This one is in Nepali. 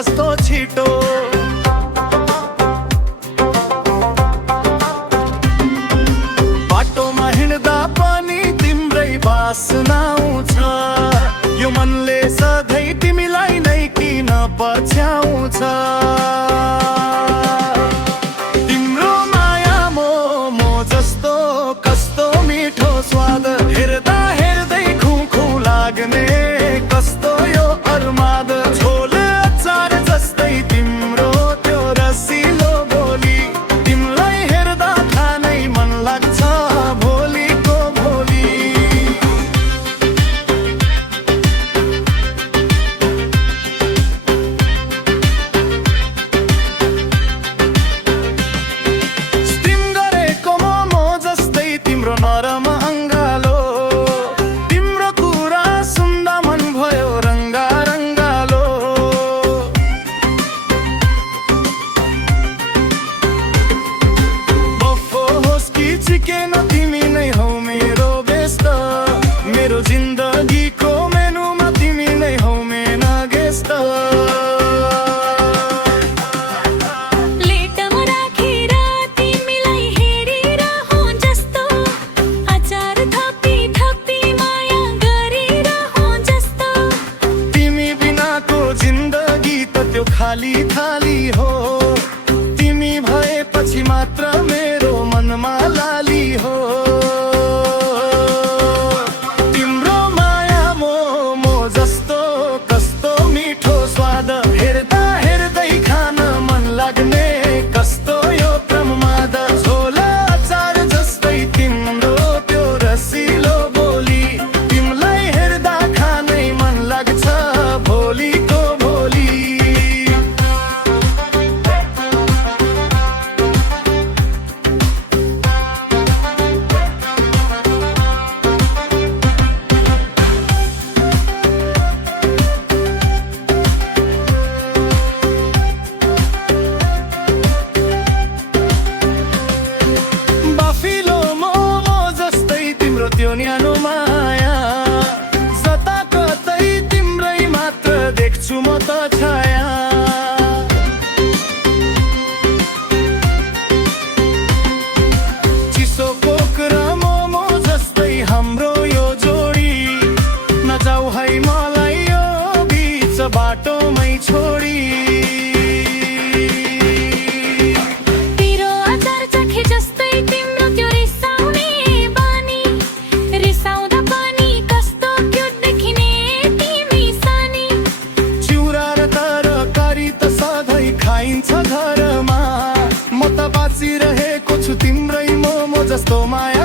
कस्तो छिटो बाटोमा हिँड्दा पनि तिम्रै बासना आउँछ यो मनले सधैँ तिमीलाई नै किन पछ्याउँछ तिम्रो माया मोमो जस्तो कस्तो मिठो स्वाद हेर्दा हेर्दै खुखु लाग्ने कस्तो यो अर्माद झोल अचार जस्तै तिम्रो त्यो रसिलो बोली तिमीलाई हेर्दा खानै मन लाग्छ भोलिको भोलि स्टिम गरेको मोमो जस्तै तिम्रो नरम अङ्गालो तिम्रो कुरा सुन्दा मन भयो रङ्गारङ्गालो बफो होस् कि चिकेन तिमी नै हौ मेरो बेस्ट मेरो जिन्दगीको मेनुमा तिमी नै हौ मेन गेस्ट प्लेटमा राखेर तिमीलाई हेरिरहँ जस्तो अचार थपी थपी माया गरिरहँ जस्तो तिमी बिनाको जिन्दगी त त्यो खाली खाली हो तिमी भएपछि मात्र मेरो मनमा लाली हो तिम्रो माया मोमो जस्तो कस्तो मिठो स्वाद हेर्दा हेर्दै खान मन लाग्ने कस्तो यो प्रमाद झोल अचार जस्तै तिम्रो त्यो रसिलो बोली तिमीलाई हेर्दा खानै मन लाग्छ भोलिको भोलि बाफिलो मोमो जस्तै तिम्रो त्यो न्यानो माया जता कतै तिम्रै मात्र देख्छु म त छाया चिसो कोक र मोमो जस्तै हाम्रो यो जोडी नजाऊ है मलाई यो बिच बाटोमै छोडी पिरो अचार चखे जस्तै तिम्रो त्यो रिसाउने बानी रिसाउँदा पनि कस्तो क्युट देखिने तिमी सानी चिउरा र तरकारी त सधैँ खाइन्छ घरमा म त बाँचिरहेको छु तिम्रै मोमो जस्तो माया